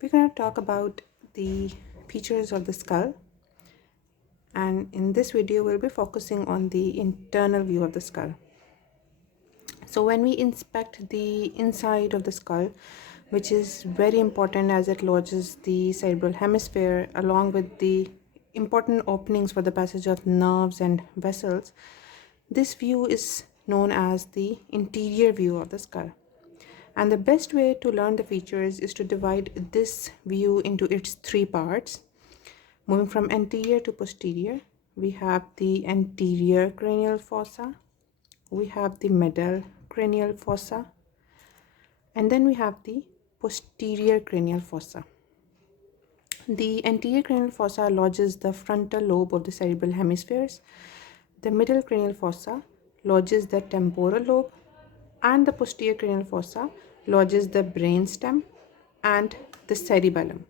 We're going to talk about the features of the skull, and in this video we'll be focusing on the internal view of the skull. So when we inspect the inside of the skull, which is very important as it lodges the cerebral hemisphere along with the important openings for the passage of nerves and vessels, this view is known as the interior view of the skull. And the best way to learn the features is to divide this view into its three parts. Moving from anterior to posterior, we have the anterior cranial fossa, we have the middle cranial fossa, and then we have the posterior cranial fossa. The anterior cranial fossa lodges the frontal lobe of the cerebral hemispheres. The middle cranial fossa lodges the temporal lobe, and the posterior cranial fossa lodges the brainstem and the cerebellum,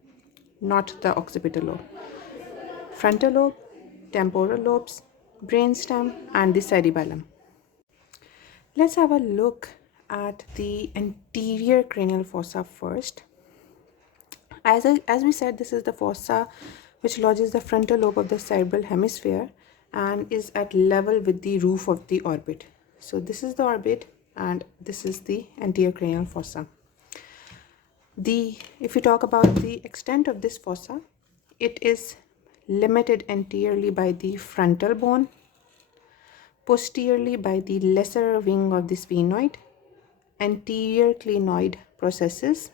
not the occipital lobe. Frontal lobe, temporal lobes, brainstem, and the cerebellum. Let's have a look at the anterior cranial fossa first. As we said, this is the fossa which lodges the frontal lobe of the cerebral hemisphere and is at level with the roof of the orbit. So this is the orbit and this is the anterior cranial fossa. If we talk about the extent of this fossa, it is limited anteriorly by the frontal bone, posteriorly by the lesser wing of the sphenoid, anterior clinoid processes.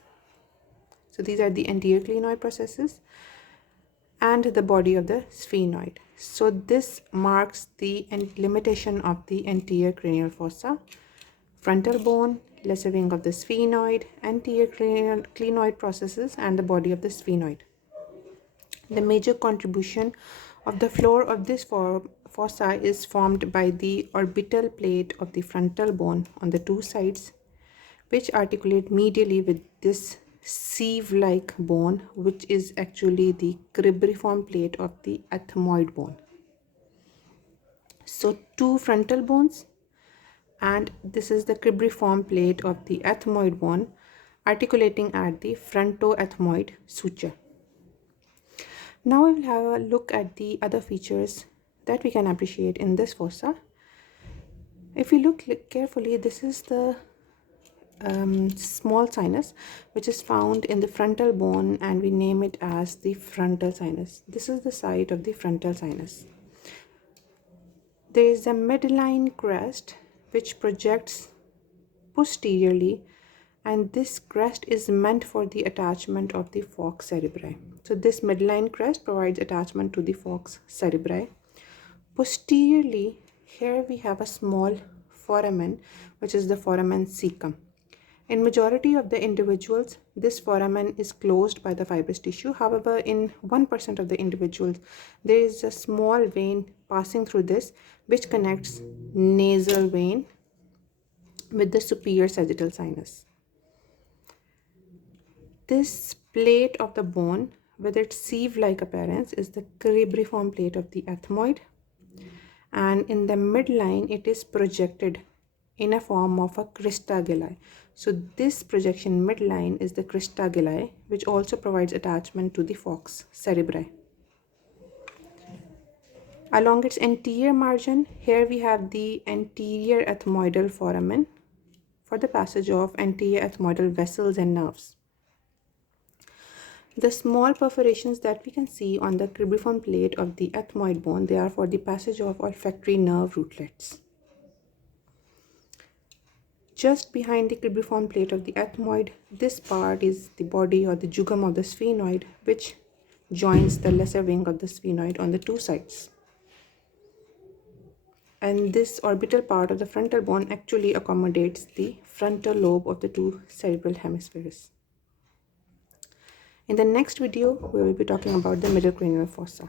So these are the anterior clinoid processes, and the body of the sphenoid. So this marks the limitation of the anterior cranial fossa: frontal bone, lesser wing of the sphenoid, anterior clinoid processes, and the body of the sphenoid. The major contribution of the floor of this fossa is formed by the orbital plate of the frontal bone on the two sides, which articulate medially with this sieve-like bone, which is actually the cribriform plate of the ethmoid bone. So two frontal bones, and this is the cribriform plate of the ethmoid bone articulating at the frontoethmoid suture. Now we will have a look at the other features that we can appreciate in this fossa. If we look carefully, this is the small sinus which is found in the frontal bone, and we name it as the frontal sinus. This is the site of the frontal sinus. There is a midline crest which projects posteriorly, and this crest is meant for the attachment of the falx cerebri. So this midline crest provides attachment to the falx cerebri. Posteriorly, here we have a small foramen, which is the foramen cecum. In majority of the individuals, this foramen is closed by the fibrous tissue. However, in 1% of the individuals, there is a small vein passing through this, which connects nasal vein with the superior sagittal sinus. This plate of the bone with its sieve-like appearance is the cribriform plate of the ethmoid, and in the midline it is projected in a form of a Crista galli. So this projection midline is the Crista galli, which also provides attachment to the falx cerebri. Along its anterior margin, here we have the anterior ethmoidal foramen for the passage of anterior ethmoidal vessels and nerves. The small perforations that we can see on the cribriform plate of the ethmoid bone, they are for the passage of olfactory nerve rootlets. Just behind the cribriform plate of the ethmoid, this part is the body or the jugum of the sphenoid, which joins the lesser wing of the sphenoid on the two sides. And this orbital part of the frontal bone actually accommodates the frontal lobe of the two cerebral hemispheres. In the next video, we will be talking about the middle cranial fossa.